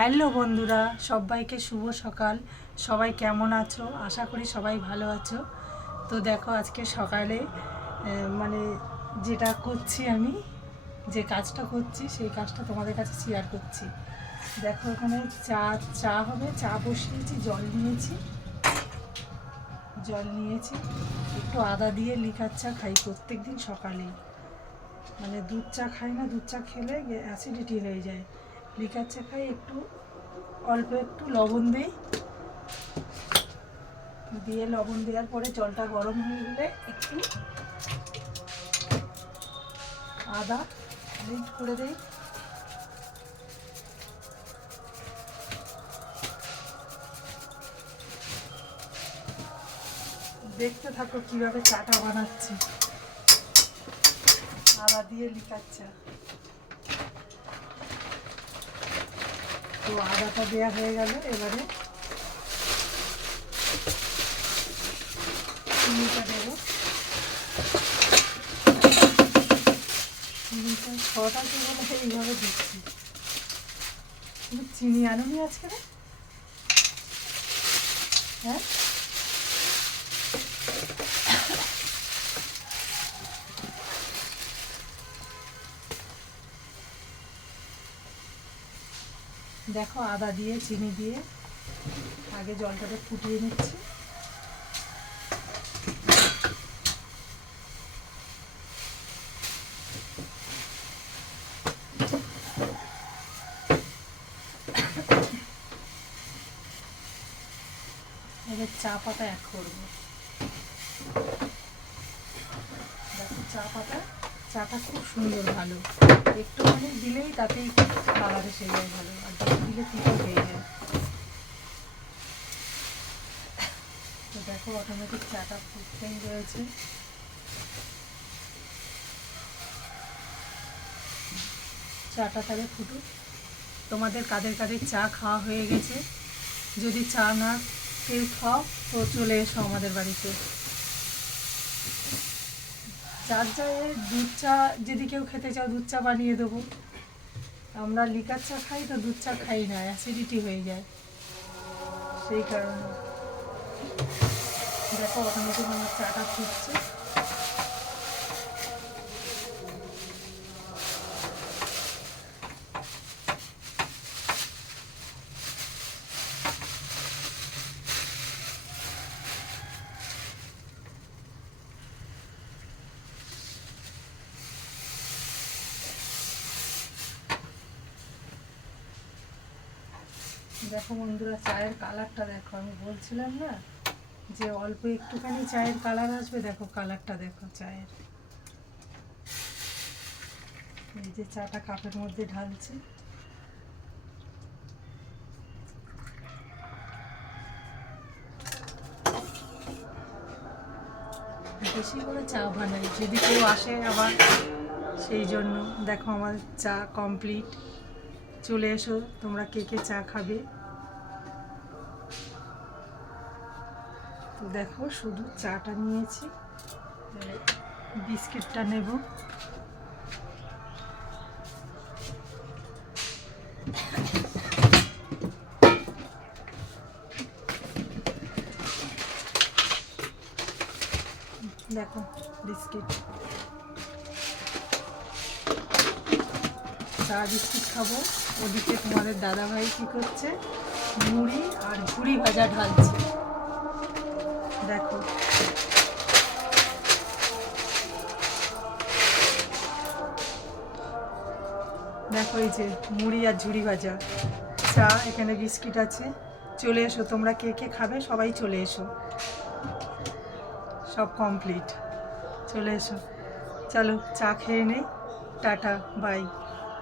Hello বন্ধুরা, সবাইকে শুভ সকাল। সবাই কেমন আছো? আশা করি সবাই ভালো আছো। তো দেখো আজকে সকালে মানে যেটা করছি আমি, যে কাজটা করছি সেই কাজটা তোমাদের কাছে শেয়ার করছি। দেখো এখানে চা হবে, চা বসিয়েছি, জল নিয়েছি, একটু আদা দিয়ে লিকার চা খাই প্রত্যেক দিন সকালেই। মানে দুধ চা খাই না, দুধ চা খেলে অ্যাসিডিটি হয়ে যায়। লিকার চা খাই, অল্প একটু লবণ দিয়ে লবণ দেওয়ার পরে জলটা গরম হয়ে গেলে একটু আদা গ্রেট করে দেই। দেখতে থাকো কিভাবে চাটা বানাচ্ছি, আদা দিয়ে লিকার চা। তো আদাটা দেওয়া হয়ে গেল, এবারে চিনিটা দেবো। চিনিটা ছটা বলে এইভাবে দিচ্ছি। তুমি চিনি আনুনি আজকে রে? হ্যাঁ, দেখো আদা দিয়ে চিনি দিয়ে আগে জলটাকে ফুটিয়ে নিচ্ছি। এবার চা পাতা অ্যাড করবো। দেখো চাটা খুব সুন্দর, ভালো। একটুখানি দিলেই তাতেই কালার এসে যায় ভালো, আর বেশি দিলে তিতো হয়ে যায়। তো দেখো অটোমেটিক চাটা ফুটতেই রয়েছে। চাটা তাহলে ফুটুক। তোমাদের কাদের কাদের চা খাওয়া হয়ে গেছে? যদি চা না কেউ খাও তো চলে এসো আমাদের বাড়িতে। চার চায়ে দুধ চা যদি কেউ খেতে চাও, দুধ চা বানিয়ে দেবো। আমরা লিকার চা খাই তো দুধ চা খাই না, অ্যাসিডিটি হয়ে যায়, সেই কারণে। দেখো অটোমেটিক আমার চাটা ফুটছে। দেখো বন্ধুরা, চায়ের কালারটা দেখো। আমি বলছিলাম না যে অল্প একটুখানি চায়ের কালার আসবে, দেখো কালারটা দেখো চায়ের। এই যে চাটা কাপের মধ্যে ঢালছি। বেশি করে চা বানাই যদি কেউ আসে আবার, সেই জন্য। দেখো আমার চা কমপ্লিট। চলে এসো তোমরা, কে কে চা খাবে। তো দেখো শুধু চাটা নিয়েছি, বিস্কিটটা নেব। দেখো বিস্কিট, চা বিস্কিট খাবো। ওদিকে তোমাদের দাদাভাই কি করছে, মুড়ি আর ঝুড়ি ভাজা ঢালছে। দেখো দেখো এই যে মুড়ি আর ঝুড়ি ভাজা, চা, এখানে বিস্কিট আছে। চলে এসো তোমরা, কে কে খাবে সবাই চলে এসো। সব কমপ্লিট, চলে এসো। চলো চা খেয়ে নেই, টাটা বাই।